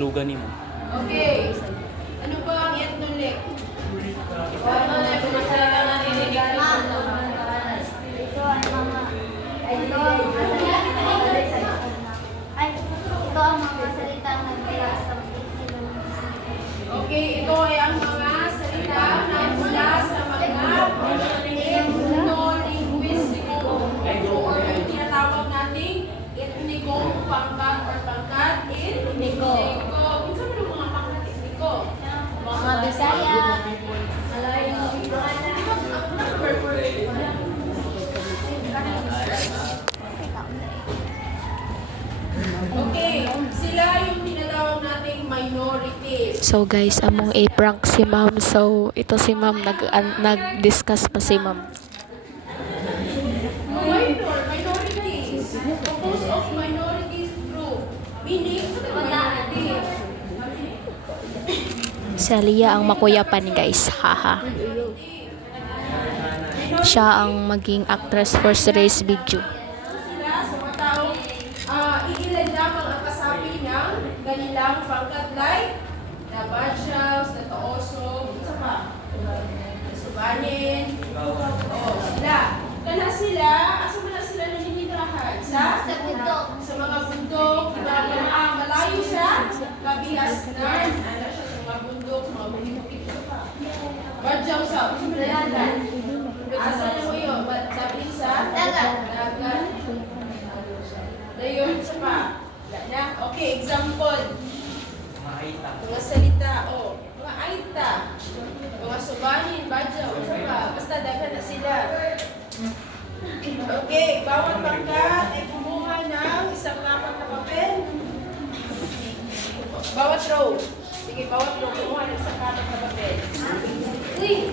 Naglugan ni mo. Okay. Ano ba ang etnolik? Ano na yung masaya na nililigay? Ito ang mga salitang nagmula sa Okay, ito ay ang mga salita na mula sa mga ethno-linguistiko or yung tinatawag nating etnikong pangkat or pangkat etniko. Minsan mo yung mga pangkat etniko? mga Bisaya. Okay, sila yung tinatawag nating minorities. So guys, among i-prank si ma'am. So ito si ma'am, nag-discuss pa si ma'am. Minorities. Composed of minorities group. Meaning, minority. Si Aliyah ang makuyapan guys, haha. Siya ang maging actress for today's video. Sila sa mga taong iilan lamang ang kasapi ng kanilang pangkat like na Badshaws, na Taoso, isa pa. Subanin. Sila. Kana sila, asa mo na sila naninirahan? Sa bundok. Sa mga bundok, malayo sa kabihasnan. Ano siya sa mga bundok, sa mga bundok. Badyaw sa, asa mo na asa na mo yun? Sabi sa? Dagat. Dagat. Dayon sa pa. Na? Okay, example. Mga salita, mga aita. Mga subanin, badyaw, sa pa. Basta dagat na sila. Okay, bawat pangkat ay kumuha ng isang lapat na papel. Bawat row. Sige, bawat row kumuha ng isang lapat na papel. Uy!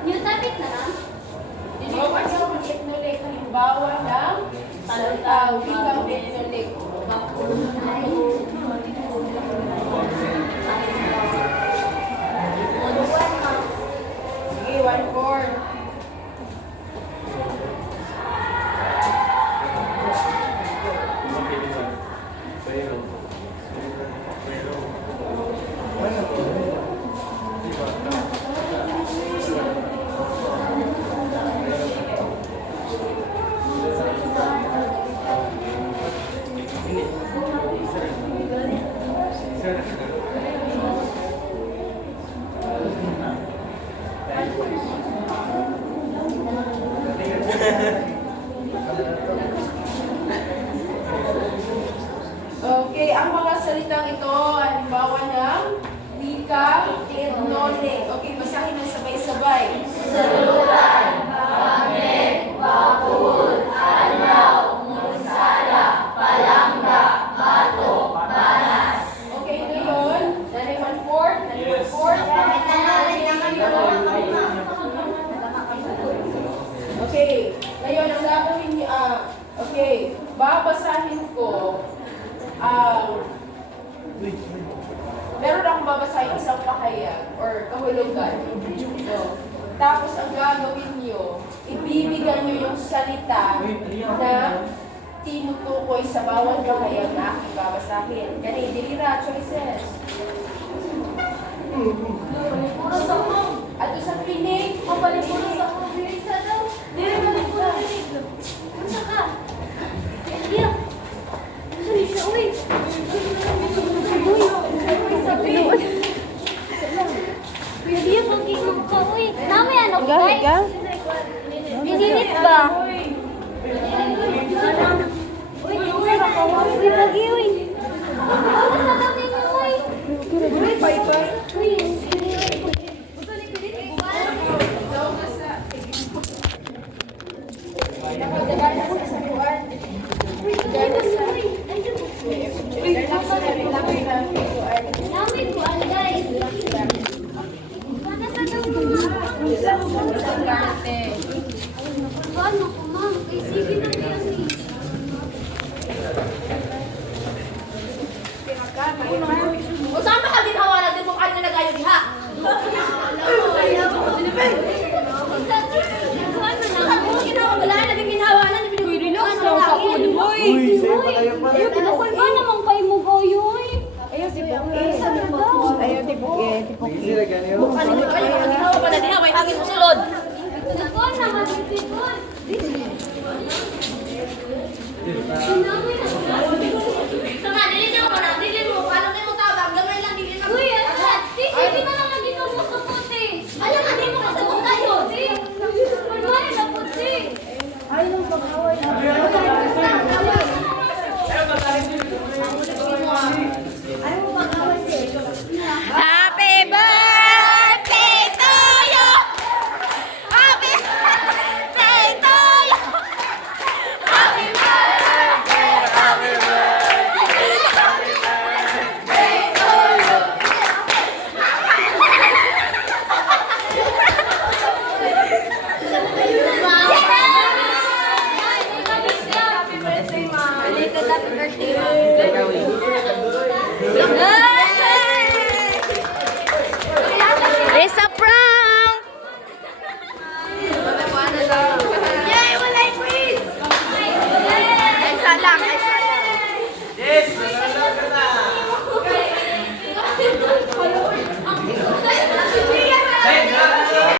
Yung tapit na lang? Bawat sa mga etnolik, halimbawa ng salita, wikang etnolik. Sige, 1/4. Okay, ang mga salitang ito, halimbawa ng wikang etnolik. Okay, basahin ng sabay-sabay. Okay, ngayon, nanay 1/4, nanay 1/4. Okay, ngayon ang gagawin niyo, okay, babasahin ko, meron akong babasahin isang pakayag or kahulugan. So, tapos ang gagawin niyo, ibibigyan niyo yung salita na tinutukoy sa bawat pakayag na aking babasahin. Ganun, dilira, choices. Puro sa mo. Ato sa pinig. O puro sa mo. Isa daw. Dili puro. Unsa ka? Iya. Sali siya, uy. Iya, pagkikot ka, uy. Nami, ano ka? Bininit ba? Uy, uy, lagi, uy. Ano sa tabi mo, uy? Uy, bye-bye. Uy, namin ko, guys. Mana sa tabi mo? Ano ko, ma'am? Kay sige na yan, eh. O saan ba ka ginawa na din mo kayo na nagayo diha? Ginawa wala na din ginawa na ni relax sa ulo mo. Uy, sa'yo pa tayo pa rin. Kinakul ba naman kay mo goyoy? Easy na ganyan. Ano kayo ginawa pa na diha may hangin mo sulod.